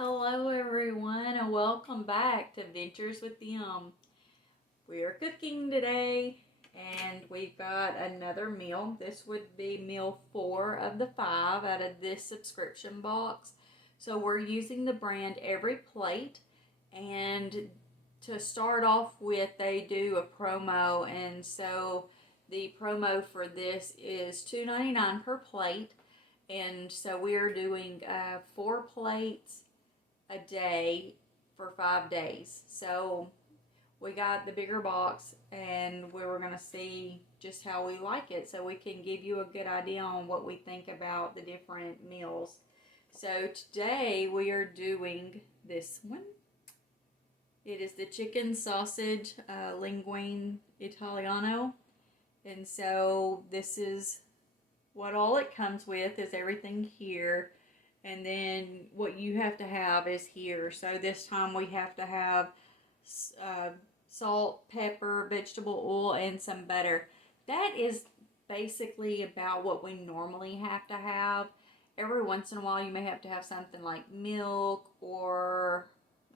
Hello, everyone, and welcome back to Ventures with Yum. We are cooking today, and we've got another meal. This would be meal 4 of the 5 out of this subscription box. So we're using the brand Every Plate, and to start off with, they do a promo, and so the promo for this is $2.99 per plate. And so we are doing 4 plates a day for 5 days. So we got the bigger box and we were going to see just how we like it so we can give you a good idea on what we think about the different meals. So today we are doing this one. It is the chicken sausage linguine italiano. And so this is what all it comes with is everything here, and then what you have to have is here. So this time we have to have salt, pepper, vegetable oil, and some butter. That is basically about what we normally have to have. Every once in a while you may have to have something like milk or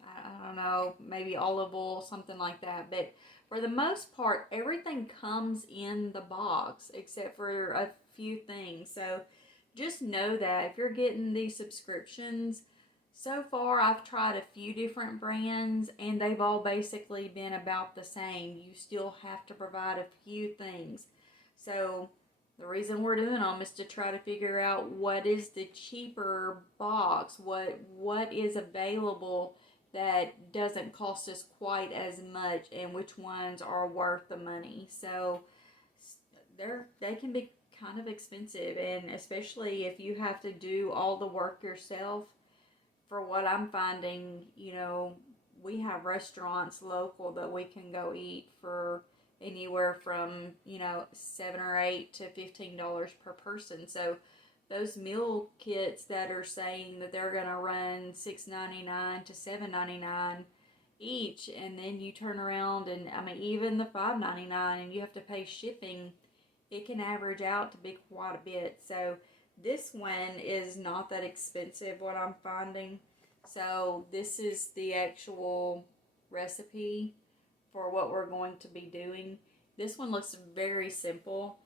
I don't know, maybe olive oil, something like that. But for the most part, everything comes in the box except for a few things. So just know that if you're getting these subscriptions, so far I've tried a few different brands and they've all basically been about the same. You still have to provide a few things. So the reason we're doing them is to try to figure out what is the cheaper box, what is available that doesn't cost us quite as much, and which ones are worth the money. So they can be kind of expensive, and especially if you have to do all the work yourself. For what I'm finding, we have restaurants local that we can go eat for anywhere from 7 or 8 to $15 per person. So those meal kits that are saying that they're gonna run $6.99 to $7.99 each, and then you turn around and even the $5.99 and you have to pay shipping, it can average out to be quite a bit. So this one is not that expensive, what I'm finding. So this is the actual recipe for what we're going to be doing. This one looks very simple.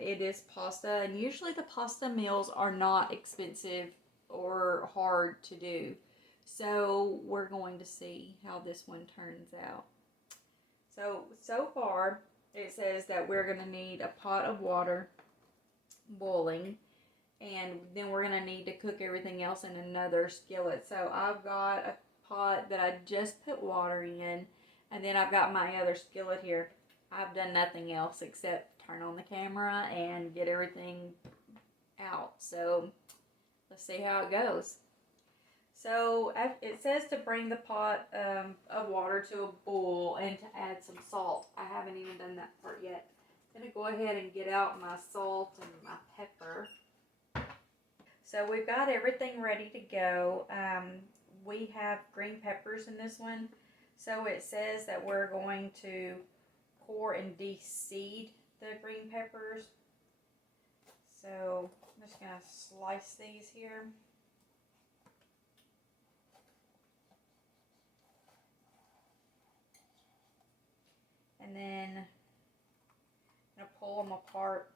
It is pasta, and usually the pasta meals are not expensive or hard to do. So we're going to see how this one turns out. So far, it says that we're going to need a pot of water boiling, and then we're going to need to cook everything else in another skillet. So I've got a pot that I just put water in, and then I've got my other skillet here. I've done nothing else except turn on the camera and get everything out. So let's see how it goes. So it says to bring the pot of water to a boil and to add some salt. I haven't even done that part yet. I'm going to go ahead and get out my salt and my pepper. So we've got everything ready to go. We have green peppers in this one. So it says that we're going to core and de-seed the green peppers. So I'm just going to slice these here. And then I'm going to pull them apart.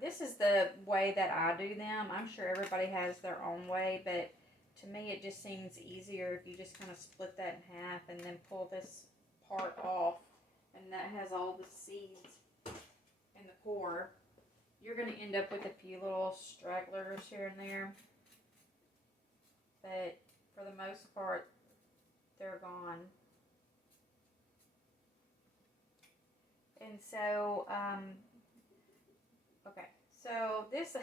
This is the way that I do them. I'm sure everybody has their own way, but to me it just seems easier if you just kind of split that in half and then pull this part off, and that has all the seeds in the core. You're going to end up with a few little stragglers here and there, but for the most part they're gone. And so okay, so this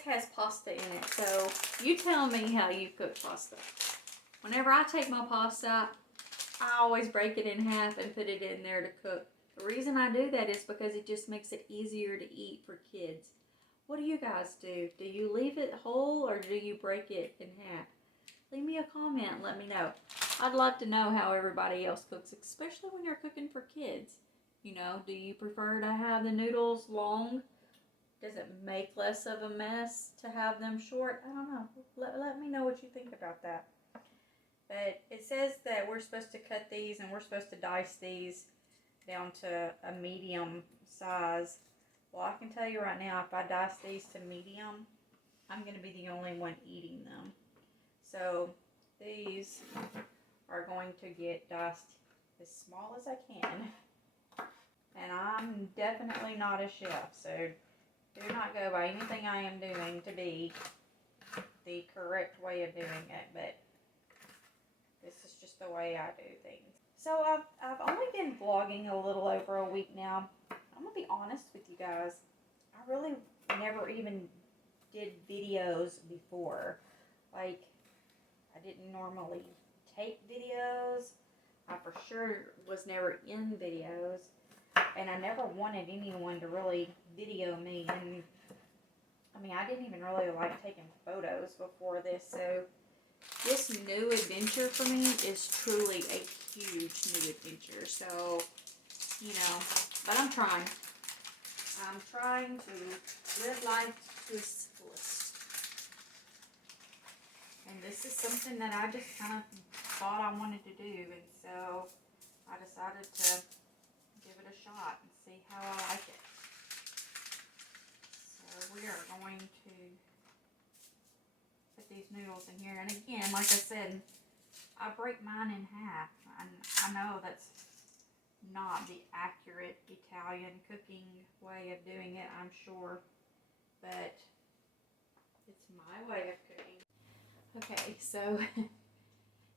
has pasta in it. So you tell me how you cook pasta. Whenever I take my pasta, I always break it in half and put it in there to cook. The reason I do that is because it just makes it easier to eat for kids. What do you guys do? Do you leave it whole or do you break it in half? Leave me a comment and let me know. I'd love to know how everybody else cooks, especially when you're cooking for kids. Do you prefer to have the noodles long Does it make less of a mess to have them short? I don't know. Let me know what you think about that. But it says that we're supposed to cut these and we're supposed to dice these down to a medium size. Well, I can tell you right now, if I dice these to medium, I'm going to be the only one eating them. So these are going to get diced as small as I can. And I'm definitely not a chef, so do not go by anything I am doing to be the correct way of doing it, but this is just the way I do things. So I've only been vlogging a little over a week now. I'm going to be honest with you guys. I really never even did videos before. Like, I didn't normally take videos. I for sure was never in videos. And I never wanted anyone to really video me. And I mean, I didn't even really like taking photos before this. So this new adventure for me is truly a huge new adventure. So, you know, but I'm trying. I'm trying to live life to its fullest. And this is something that I just kind of thought I wanted to do. And so I decided to give it a shot and see how I like it. So we are going to put these noodles in here. And again, like I said, I break mine in half. And I know that's not the accurate Italian cooking way of doing it, I'm sure. But it's my way of cooking. Okay, so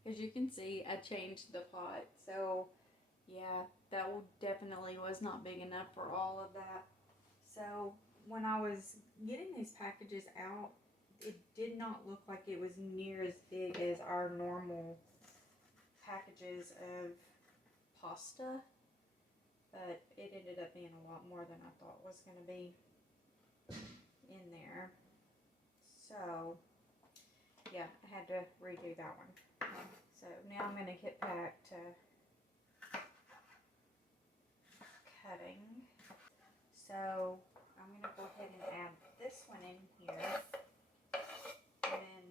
as you can see, I changed the pot. So yeah, that definitely was not big enough for all of that. So when I was getting these packages out, it did not look like it was near as big as our normal packages of pasta, but it ended up being a lot more than I thought was going to be in there. So yeah, I had to redo that one. So now I'm going to get back to cutting. So I'm going to go ahead and add this one in here. And then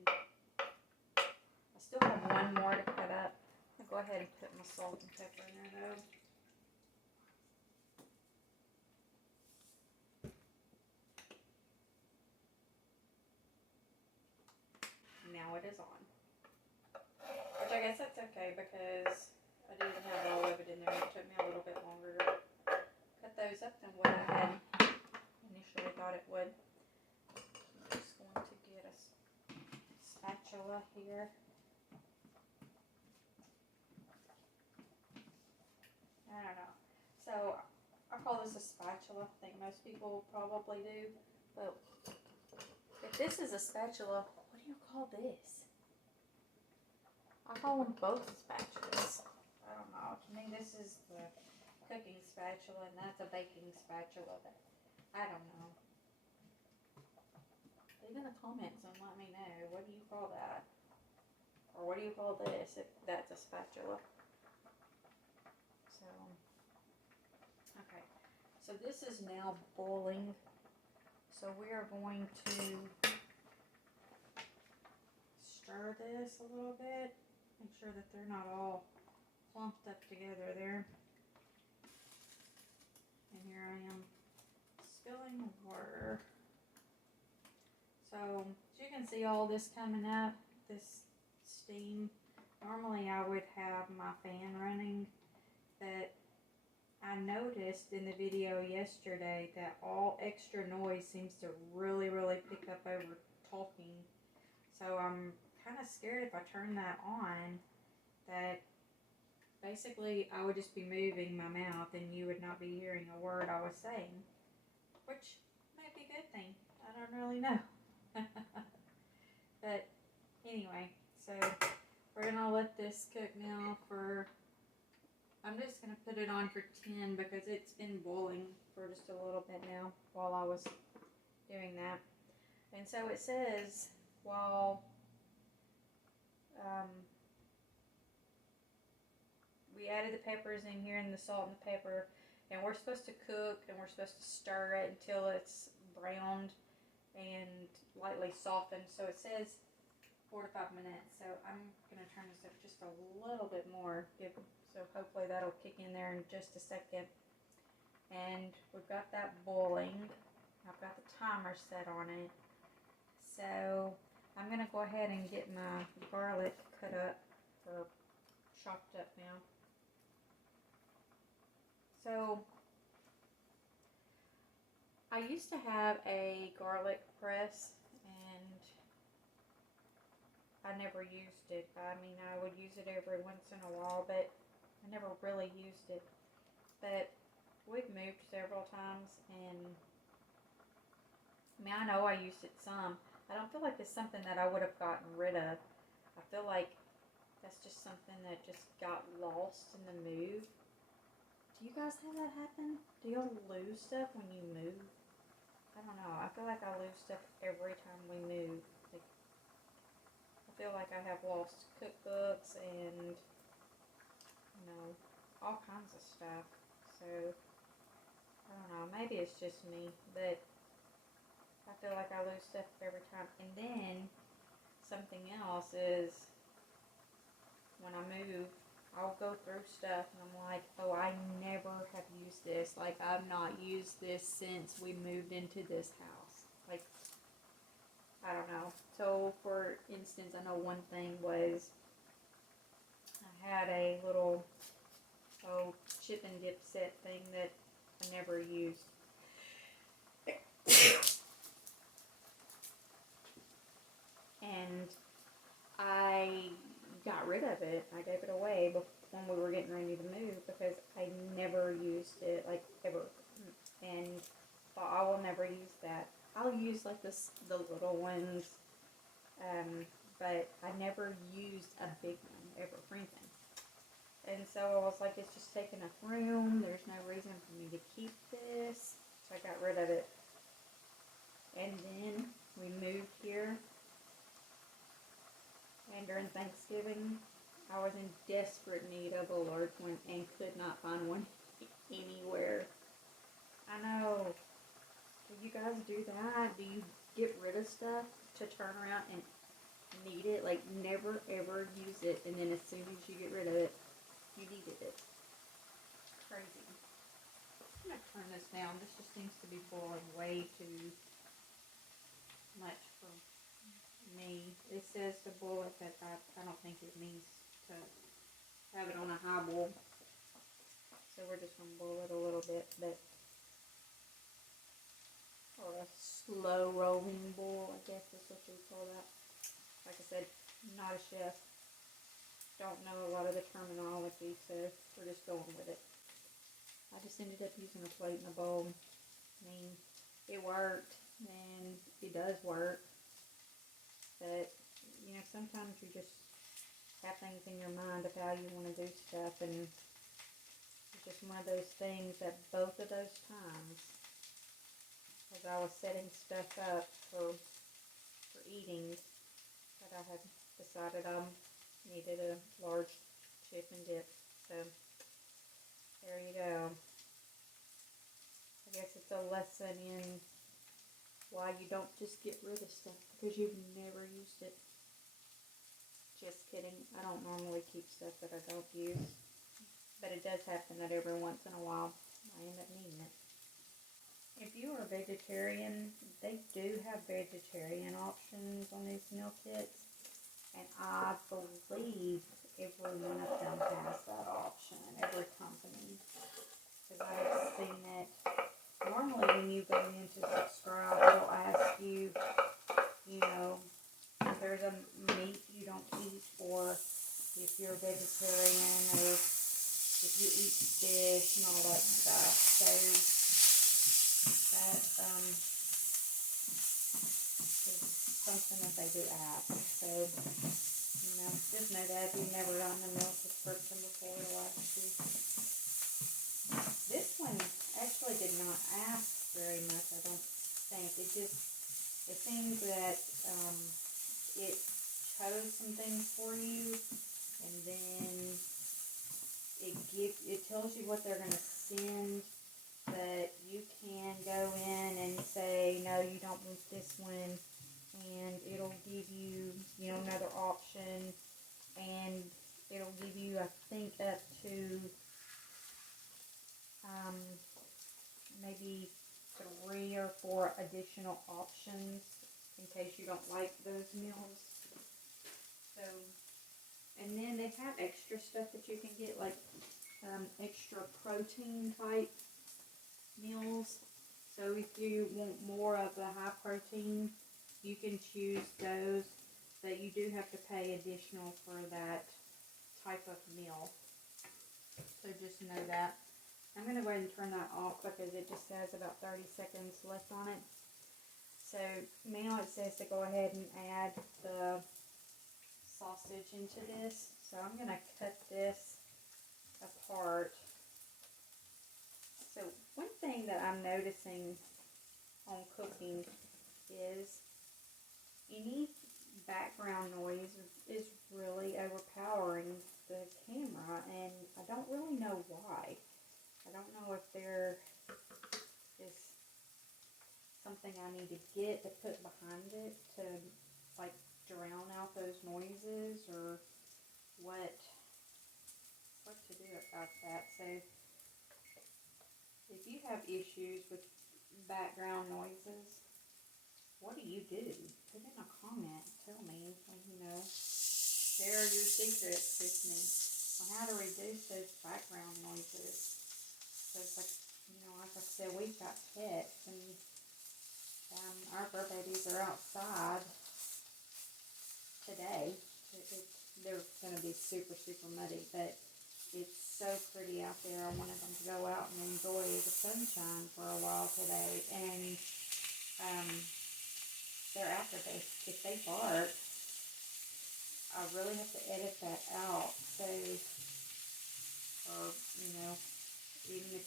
I still have one more to cut up. I'll go ahead and put my salt and pepper in there though. Now it is on. Which I guess that's okay because I didn't have all of it in there. It took me a little bit longer to cut those up than what I had initially thought it would. I'm just going to get a spatula here. I don't know. So I call this a spatula. I think most people probably do. But if this is a spatula, what do you call this? I call them both spatulas. I don't know. To me, this is the cooking spatula, and that's a baking spatula. But I don't know. Leave in the comments and let me know. What do you call that? Or what do you call this if that's a spatula? So, okay. So this is now boiling. So we are going to stir this a little bit. Make sure that they're not all clumped up together there. And here I am spilling water. So as you can see all this coming up, this steam. Normally I would have my fan running, but I noticed in the video yesterday that all extra noise seems to really pick up over talking. So I'm kind of scared if I turn that on that basically I would just be moving my mouth and you would not be hearing a word I was saying, which might be a good thing. I don't really know. But anyway, so we're going to let this cook now for, I'm just going to put it on for 10 because it's been boiling for just a little bit now while I was doing that. And so it says while we added the peppers in here and the salt and the pepper, and we're supposed to cook and we're supposed to stir it until it's browned and lightly softened. So it says 4 to 5 minutes. So I'm gonna turn this up just a little bit more. So hopefully that'll kick in there in just a second. And we've got that boiling. I've got the timer set on it. So I'm gonna go ahead and get my garlic cut up or chopped up now. So I used to have a garlic press and I never used it. I mean, I would use it every once in a while, but I never really used it. But we've moved several times, and I mean, I know I used it some. I don't feel like it's something that I would have gotten rid of. I feel like that's just something that just got lost in the move. Do you guys have that happen? Do y'all lose stuff when you move? I don't know. I feel like I lose stuff every time we move. Like, I feel like I have lost cookbooks and, you know, all kinds of stuff. So, I don't know. Maybe it's just me, but I feel like I lose stuff every time. And then, something else is, when I move, I'll go through stuff and I'm like, oh, I never have used this. Like, I've not used this since we moved into this house. Like, I don't know. So, for instance, I know one thing was I had a little, chip and dip set thing that I never used. And I got rid of it. I gave it away when we were getting ready to move because I never used it, like, ever. And thought, I will never use that. I'll use, like, the little ones, but I never used a big one ever for anything. And so I was like, it's just taking up room. There's no reason for me to keep this. So I got rid of it. And then we moved here. And during Thanksgiving, I was in desperate need of a large one and could not find one anywhere. I know. Do you guys do that? Do you get rid of stuff to turn around and need it? Like, never ever use it, and then as soon as you get rid of it, you needed it. Crazy. I'm gonna turn this down. This just seems to be boiling way too much for me. It says to boil it, but I don't think it means to have it on a high boil. So we're just gonna boil it a little bit, or a slow rolling boil, I guess is what you call that. Like I said, not a chef. Don't know a lot of the terminology, so we're just going with it. I just ended up using a plate and a bowl. I mean, it worked, and it does work. But, you know, sometimes you just have things in your mind of how you want to do stuff, and it's just one of those things that both of those times, as I was setting stuff up for eating, that I had decided I needed a large chip and dip. So, there you go. I guess it's a lesson in why you don't just get rid of stuff because you've never used it. Just kidding. I don't normally keep stuff that I don't use. But it does happen that every once in a while I end up needing it. If you are a vegetarian, they do have vegetarian options on these meal kits. And I believe every one of them has that option, every company. Because I have seen it. Normally when you go in to subscribe, it'll ask you, you know, if there's a meat you don't eat, or if you're a vegetarian, or if you eat fish and all that stuff. So that is something that they do ask. So, you know, just know that if you've never gotten a meal subscription before, it'll ask you. This one actually did not ask very much, I don't think. It seems that it chose some things for you, and then it tells you what they're going to send but you can go in and say, no, you don't want this one, and it'll give you, you know, another option, and it'll give you, I think, up to maybe 3 or 4 additional options in case you don't like those meals. So, and then they have extra stuff that you can get, like extra protein type meals. So if you want more of the high protein, you can choose those, but you do have to pay additional for that type of meal. So just know that. I'm going to go ahead and turn that off because it just has about 30 seconds left on it. So now it says to go ahead and add the sausage into this. So I'm going to cut this apart. So one thing that I'm noticing on cooking is any background noise is really overpowering the camera, and I don't really know why. I don't know if there is something I need to get to put behind it to like drown out those noises, or what to do about that. So if you have issues with background noises, what do you do? Put in a comment. Tell me, you know, share your secrets with me on how to reduce those background noises. So it's like, you know, like I said, we've got pets, and our fur babies are outside today. They're going to be super, super muddy, but it's so pretty out there. I wanted them to go out and enjoy the sunshine for a while today, and they're out there. If they bark, I really have to edit that out. So, or, you know, even if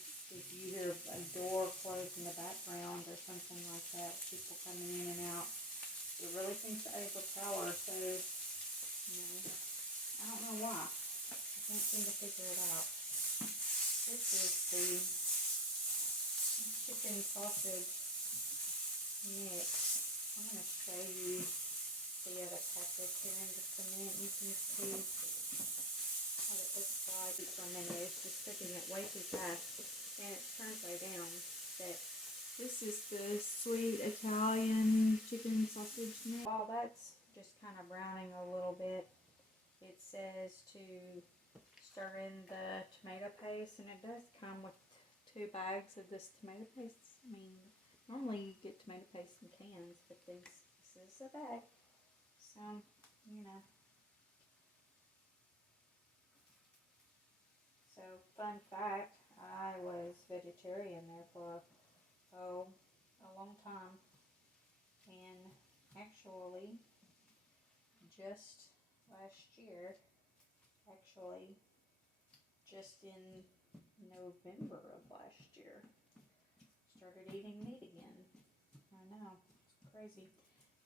you hear a door close in the background or something like that, people coming in and out, it really seems to overpower. So, you know, I don't know why. I can't seem to figure it out. This is the chicken sausage mix. I'm going to show you the other package here in just a minute. You can see what it looks like. For a minute, it's just cooking it way too fast, and it turns way down. But this is the sweet Italian chicken sausage mix. While that's just kind of browning a little bit, it says to stir in the tomato paste, and it does come with 2 bags of this tomato paste. I mean, normally you get tomato paste in cans, but this is a bag. So, you know. So, fun fact, I was vegetarian there for, a long time. And actually, just last year, just in November of last year, started eating meat again. I know, it's crazy.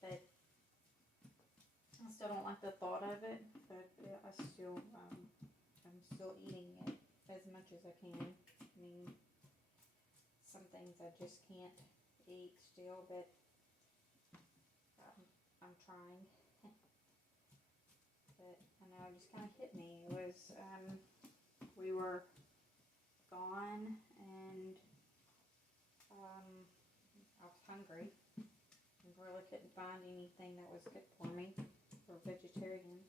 But I still don't like the thought of it, but I'm still eating it as much as I can. I mean, some things I just can't eat still, but I'm trying. But I know it just kind of hit me. It was, we were gone, and I was hungry and really couldn't find anything that was good for me for vegetarian.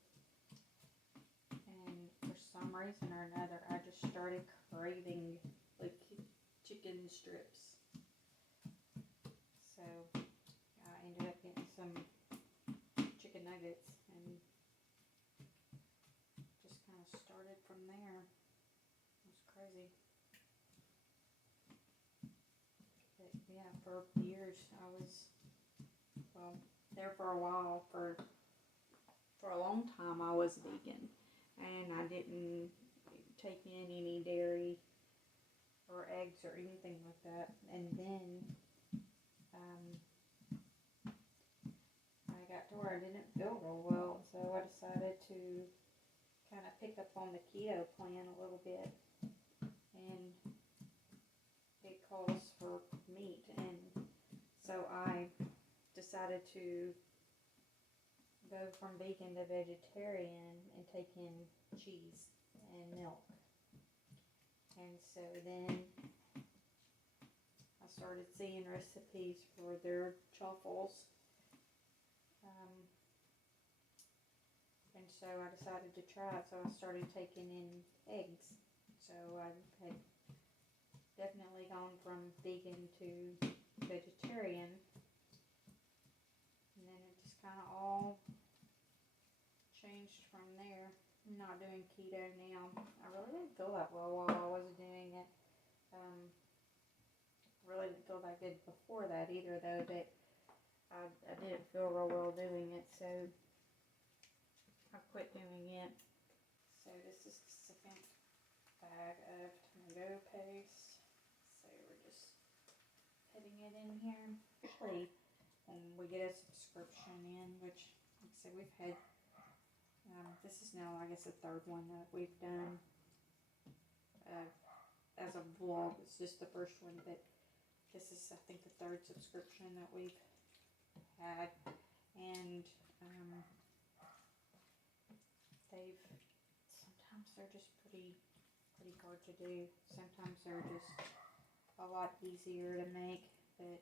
And for some reason or another, I just started craving like chicken strips. So I ended up getting some chicken nuggets and just kind of started from there. It was crazy. But yeah, for years I was, there for a while. For a long time I was vegan, and I didn't take in any dairy or eggs or anything like that. And then I got to where I didn't feel real well, so I decided to kind of pick up on the keto plan a little bit, and it calls for meat, and so I decided to go from vegan to vegetarian and take in cheese and milk. And so then I started seeing recipes for their truffles. And so I decided to try it, so I started taking in eggs. So I had definitely gone from vegan to vegetarian, and then it just kind of all changed from there. I'm not doing keto now. I really didn't feel that well while I was doing it. Really didn't feel that good before that either, though, but I didn't feel real well doing it, so I quit doing it. So this is the second bag of tomato paste. So we're just putting it in here. Usually when we get a subscription in, which like I said, we've had, this is now I guess the third one that we've done as a vlog. It's just the first one, but this is I think the third subscription that we've had, and sometimes they're just pretty hard to do. Sometimes they're just a lot easier to make, but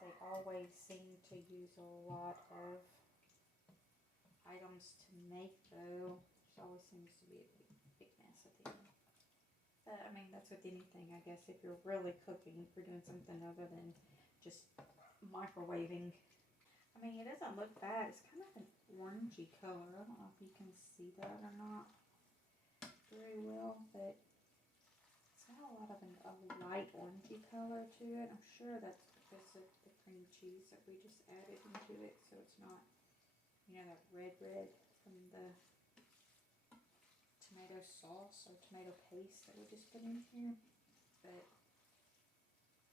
they always seem to use a lot of items to make, though. There always seems to be a big mess at the end. But I mean, that's with anything, I guess. If you're really cooking, if you're doing something other than just microwaving. I mean, it doesn't look bad. It's kind of an orangey color. I don't know if you can see that or not very well, but it's got a lot of a light orangey color to it. I'm sure that's because of the cream cheese that we just added into it, so it's not, you know, that red from the tomato sauce or tomato paste that we just put in here. But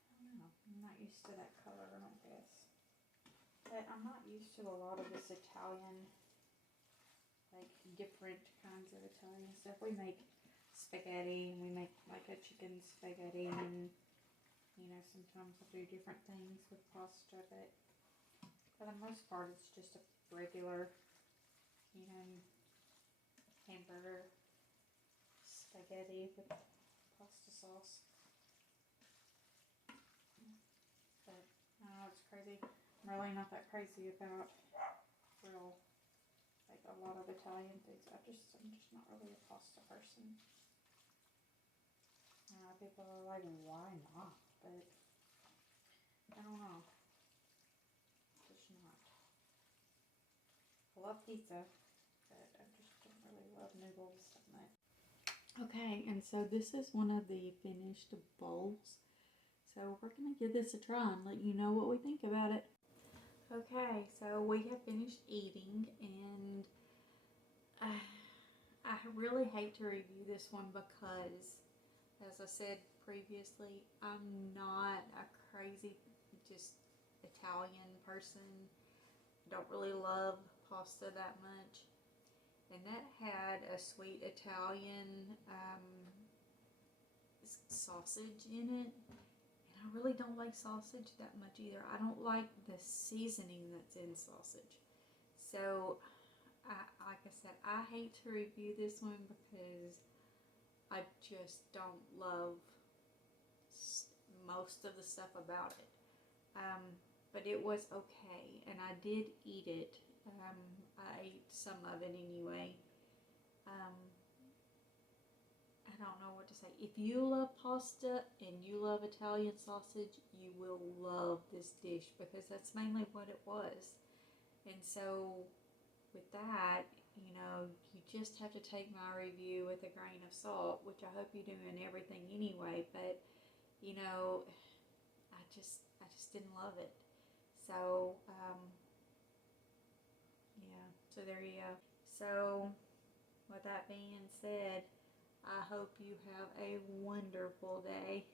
I don't know. I'm not used to that color, I don't guess. But I'm not used to a lot of this Italian, like different kinds of Italian stuff. We make spaghetti, and we make like a chicken spaghetti, and you know, sometimes I'll do different things with pasta, but for the most part it's just a regular, you know, hamburger spaghetti with pasta sauce. But I don't know, it's crazy. I'm really not that crazy about real, like a lot of Italian things. I'm just not really a pasta person. People are like, why not? But I don't know. Just not. I love pizza, but I just don't really love noodles that much. Okay, and so this is one of the finished bowls. So we're going to give this a try and let you know what we think about it. Okay, so we have finished eating, and I really hate to review this one because, as I said previously, I'm not a crazy just Italian person. Don't really love pasta that much. And that had a sweet Italian sausage in it. And I really don't like sausage that much either. I don't like the seasoning that's in sausage. So, like I said, I hate to review this one because I just don't love most of the stuff about it. But it was okay, and I did eat it. I ate some of it anyway. I don't know what to say. If you love pasta and you love Italian sausage, you will love this dish because that's mainly what it was. And so with that, you know, you just have to take my review with a grain of salt, which I hope you do in everything anyway, but you know, I just didn't love it. So, yeah, so there you go. So, with that being said, I hope you have a wonderful day.